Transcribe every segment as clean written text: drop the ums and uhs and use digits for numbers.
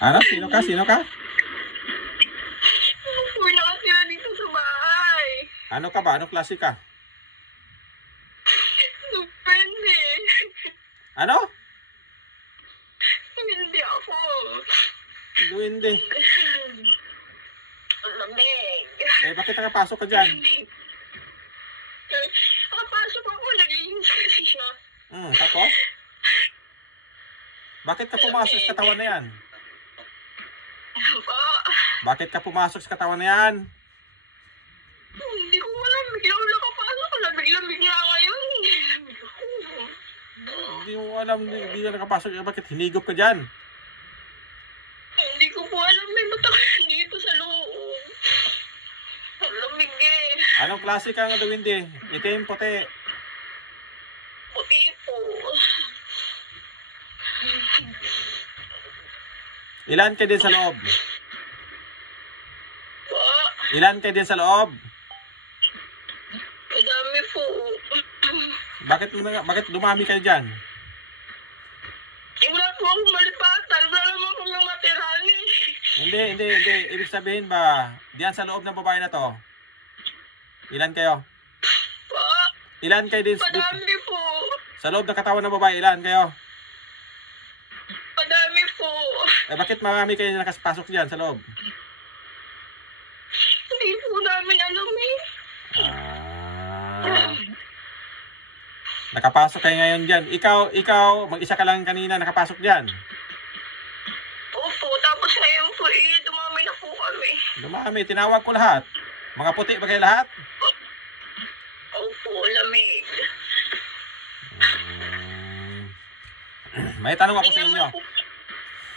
Ano? Sino ka? Sino ka? Uy, nakatira dito sa bahay. Ano ka ba? Anong klase ka? Depende. Ano? Hindi ako. Duwende. Ang lamig. Eh, bakit nakapasok ka dyan? Nakapasok ako, naglinis kasi siya. Tapos? Bakit ka pumasok sa katawan na yan? Ba? Bakit ka pumasok sa katawan na yan? Hindi ko alam. Bigla ko nakapasok. Lamig-lamig nga ngayon. Lamig ako. Hindi mo alam, hindi ka nakapasok. Bakit hinigop ka dyan? Hindi ko po alam. May matakan dito sa loob. Ang lamig eh. Anong klase ka nga Duwende? Itim, puti. Puti po. Ilan kayo din sa loob? Pa? Ilan kayo din sa loob? Madami po. Bakit dumami kayo dyan? Wala po akong malipatan. Wala naman akong matirahan eh. Hindi. Ibig sabihin ba, diyan sa loob ng babae na to? Ilan kayo? Pa? Ilan kayo din? Madami po. Sa loob ng katawan ng babae, ilan kayo? Madami po. Eh, bakit marami kayo nakapasok dyan sa loob? Hindi po namin alam eh. Nakapasok kayo ngayon dyan. Ikaw, mag-isa ka lang kanina nakapasok dyan. Opo, tapos ngayon po dumami na po kami. Dumami, tinawag ko lahat. Mga puti ba kayo lahat? Opo, lamig. May tanong ako sa inyo.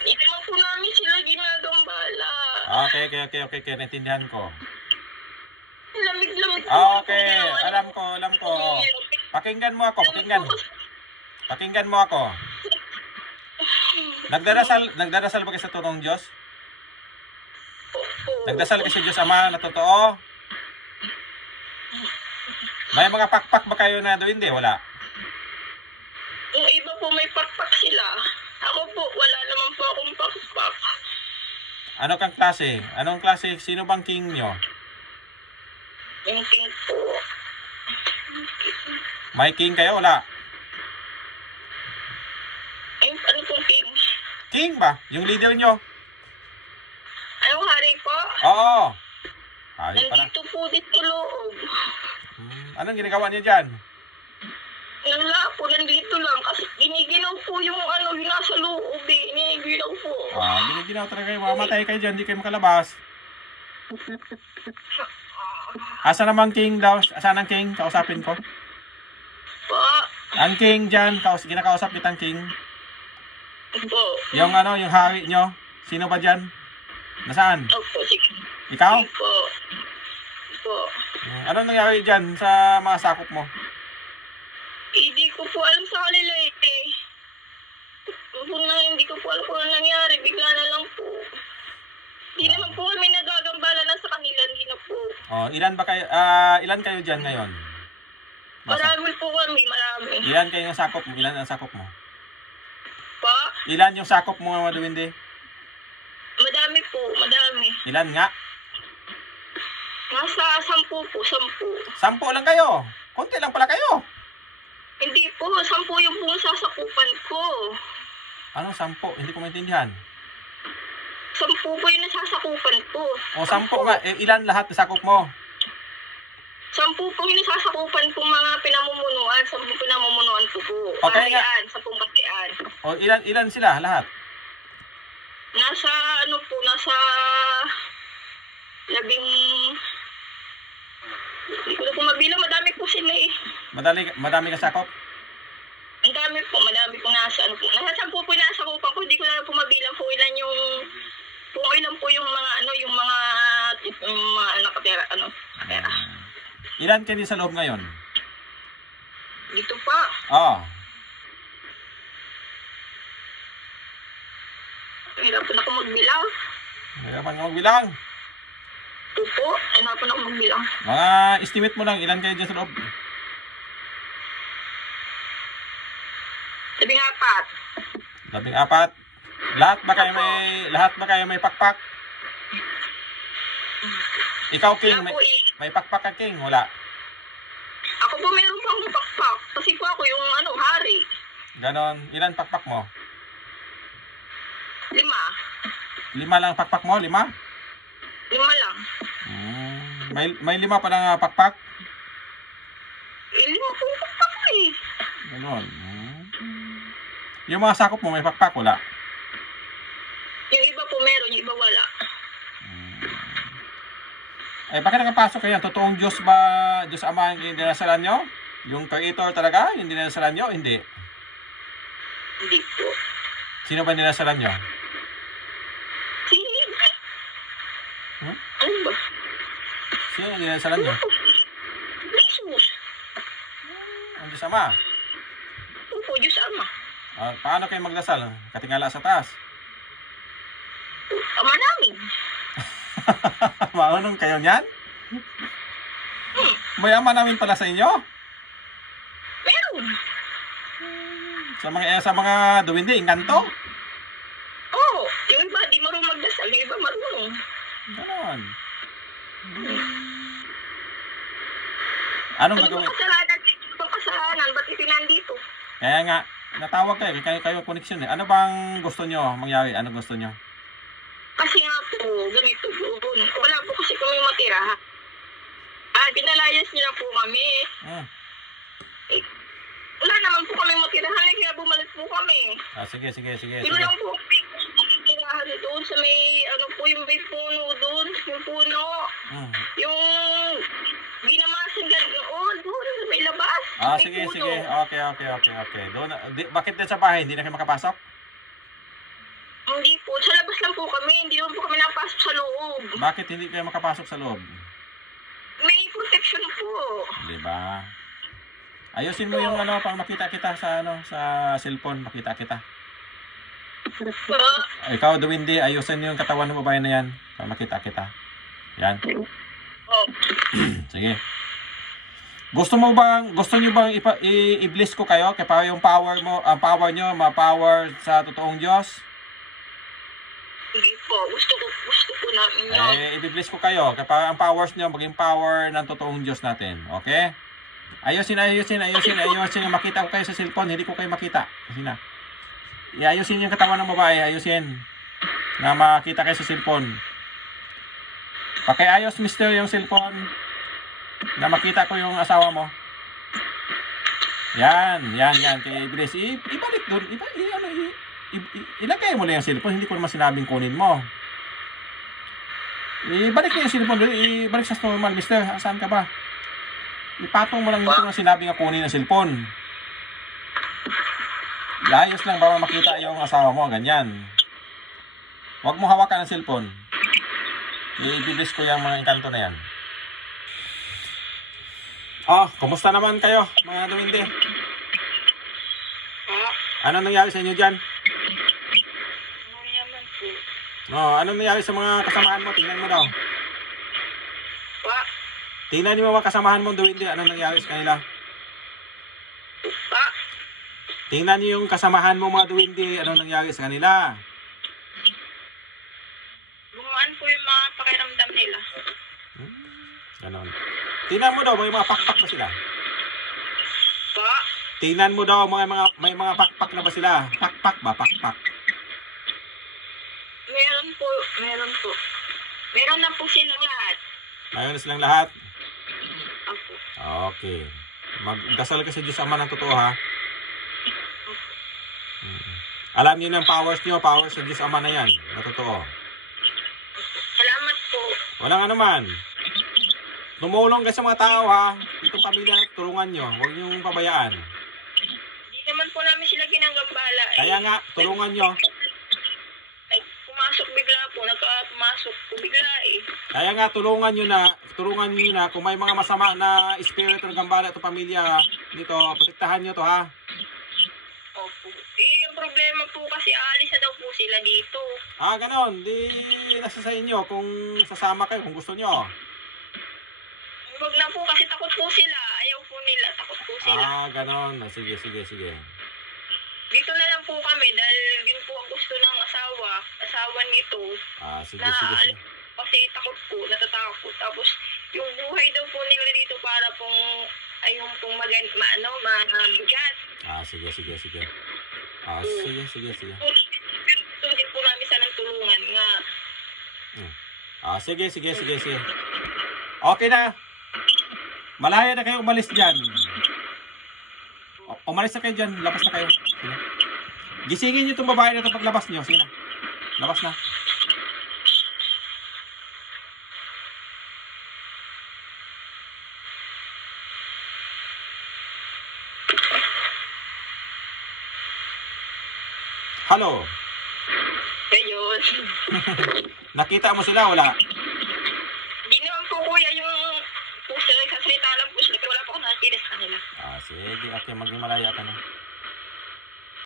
Hindi naman po namin sila ginagambala. Okay, naintindihan ko. Lamig-lamig po. Okay, alam ko. Pakinggan mo ako. Nagdarasal ba kayo sa totoong Diyos? Opo. Nagdasal kayo sa Diyos Ama na totoo? May mga pakpak ba kayo na Duwende? Wala. Yung iba po may pakpak sila. Ako po, wala naman po akong pakpak. Ano kang klase? Anong klase? Sino bang king nyo? Yung king po. May king kayo? Wala. Ay, ano pong king? King ba? Yung leader nyo? Anong hari po? Oo. Ayos pala. Nandito po dito loob. Anong ginagawa niya dyan? Wala po, nandito lang. Kasi giniginaw po yung yung nasa loob eh. Giniginaw po. Ginaginaw talaga kayo. Mamatay kayo dyan. Hindi kayo makalabas. Asa namang king daw? Asan ang king? Kausapin ko. Pa? Ang king dyan. Ginakausap kitang king. Po. Yung yung hari nyo. Sino ba dyan? Nasaan? Opo, sige. Ikaw? Po. Po. Anong nangyari dyan sa mga sakop mo? Hindi ko po alam sa kanila eh. Hindi ko po alam kung ano nangyari. Bigla na lang po. Hindi naman po kami nagagambala na sa kanila. Hindi na po. Ilan kayo dyan ngayon? Marami po kami, marami. Ilan kayo yung sakop mo? Ilan ang sakop mo? Pa? Ilan yung sakop mo, Duwende? Madami po, madami. Ilan nga? Nasa 10 po, 10. 10 lang kayo. Konti lang pala kayo. Hindi po, 10 yung pong sasakupan ko. Anong 10? Hindi ko maintindihan. 10 po yung nasasakupan ko. O 10 nga. Ilan lahat na sakop mo? 10 po yung nasasakupan ko mga pinamumunuan. 10 pinamumunuan ko po. Okay nga. 10 batian. O ilan sila lahat? Nasa nasa 11. Hindi ko na po mabilang. Madami po sila eh. Madami ka sakop? Ang dami po. Madami po nasa po. Nasa 10 po nasa kupan ko. Hindi ko na po mabilang po ilan yung yung mga nakatera. Nakatera. Ilan kayo sa loob ngayon? Dito pa. Oo. Hirapan ako magbilang. Hirapan ka magbilang? Opo, hirapan ako magbilang. Mga estimate mo lang, ilan kayo dyan sa loob? 14. 14? Lahat ba kayo may pakpak? Ikaw, King, Wala po eh. may pakpak ka, King? Wala. Ako po meron po akong pakpak. Kasi po ako yung hari. Ganon. Ilan pakpak mo? 5. 5 lang pakpak mo? 5? 5 lang. May 5 pa lang pakpak? 5 po yung pakpak ko eh. Ganon. Yung mga sakop mo, may pakpak? Wala. Yung iba po meron, yung iba wala. Eh, bakit nakapasok kayo? Totoong Diyos ba, Diyos Ama yung dinasalan nyo? Yung Creator talaga? Yung dinasalan nyo? Hindi. Hindi po. Sino ba dinasalan nyo? Ano ba? Sino yung dinasalan nyo? Jesus. Ang Diyos Ama. Opo, Diyos Ama. Paano kayo magdasal? Katingala sa taas. Ama namin. Maunong kayo niyan? May ama namin pala sa inyo? Meron. Sa mga duwindi, inganto? Oo. Yung iba, di marunong magdasal. Yung iba marunong. Ganon. Anong Ano gagawin? bang kasalanan? Ano bang kasalanan? Ba't itinandito? Kaya nga, natawag kayo connection eh. Ano bang gusto nyo mangyari? Ano gusto nyo? Kasi nga po, ganito po. Wala po kasi kami matira. Pinalayas niyo na po kami. Wala naman po kami matirahan. Kaya bumalik po kami. Sige. Pero lang po kami matirahan doon sa may, yung may puno doon. Yung puno. Yung ginamasan doon sa may labas. Sige. Okay. Doon, bakit din sa bahay? Hindi na kayo makapasok? Hindi po. Sa labas lang po kami. Hindi naman po kami napasok sa loob. Bakit hindi kayo makapasok sa loob? May protection po. Diba? Ayusin mo yung para makita kita sa cellphone, makita kita. Ikaw, Duwindi, ayusin yung katawan ng babae na yan para makita kita. Yan. Sige. Gusto niyo bang i-bless ko kayo kaya yung power nyo, ma-power sa totoong Diyos? Hindi po. Gusto po namin yun. I-bless ko kayo kaya ang powers nyo maging power ng totoong Diyos natin. Okay? Ayusin. Makita ko kayo sa cellphone. Hindi ko kayo makita. Ayusin yung katawan ng babae. Ayusin. Na makita kayo sa cellphone. Pakiayos, mister, yung cellphone. Na makita ko yung asawa mo. Yan. Kaya i-bless. Ibalik doon. Ilagay mo lang yung cellphone. Hindi ko naman sinabing kunin mo. Ibalik mo yung cellphone doon. Ibalik sa normal, mister. Saan ka ba? Ipatong mo lang yung sinabi nga kunin ng cellphone. Ayos lang para makita yung asawa mo. Ganyan. Huwag mo hawakan ng cellphone. I-bless ko yung mga engkanto na yan. Kumusta naman kayo, mga Duwindi? Ano nangyari sa inyo dyan? Ano nangyari sa mga kasamahan mo? Tingnan mo daw. Tingnan mo mga kasamahan mo, Duwindi. Ano nangyari sa kanila? Tingnan niyo yung kasamahan mo, mga Duwindi. Ano nangyari sa kanila? Gumaan po yung mga pakiramdam nila. Ganon. Tingnan mo daw, may mga pakpak ba sila? Tingnan mo daw, may mga pakpak na ba sila? Pakpak ba? Pakpak. Meron po. Meron na po silang lahat. Mayroon na silang lahat? Opo. Okay. Magdasal ka sa Diyos Ama ng totoo, ha? Alam niyo ng powers sa Diyos Ama na yan. Na totoo. Salamat po. Walang anuman. Tumulong kayo sa mga tao, ha? Itong pamilya, tulungan nyo. Huwag nyo pabayaan. Hindi naman po namin sila ginagambala. Kaya nga, tulungan nyo. Ay, pumasok bigla po. Nagka-pumasok po bigla eh. Kaya nga, tulungan nyo na kung may mga masama na espiritu ng gambala itong pamilya dito, protektahan nyo to, ha? Opo. Yung problema po kasi alis na daw po sila dito. Ganon. Di nasa sa inyo kung sasama kayo, kung gusto nyo. Huwag na po kasi takot po sila. Ayaw po nila. Takot po sila. Ganon. Sige. Dito na lang po kami dahil yun po ang gusto ng asawa nito. Sige, sige, sige. Kasi natatakot. Tapos yung buhay daw po nila dito para pong ayun pong mabigat. Sige, sige, sige. Sige, sige, sige. Gusto din po namin sanang tulungan nga. Sige, sige, sige, sige. Okay na. Malaya na kayo umalis dyan. Umalis na kayo dyan. Labas na kayo. Sige. Gisingin nyo itong babae na ito paglabas nyo. Sige na. Labas na. Hello. Ayun. Nakita mo sila, wala? Hindi naman po kuya yung puso. Nagsasalita lang po sila. Pero wala po ako nakakita sa kanila. Sige. Okay, maging malaya ka na.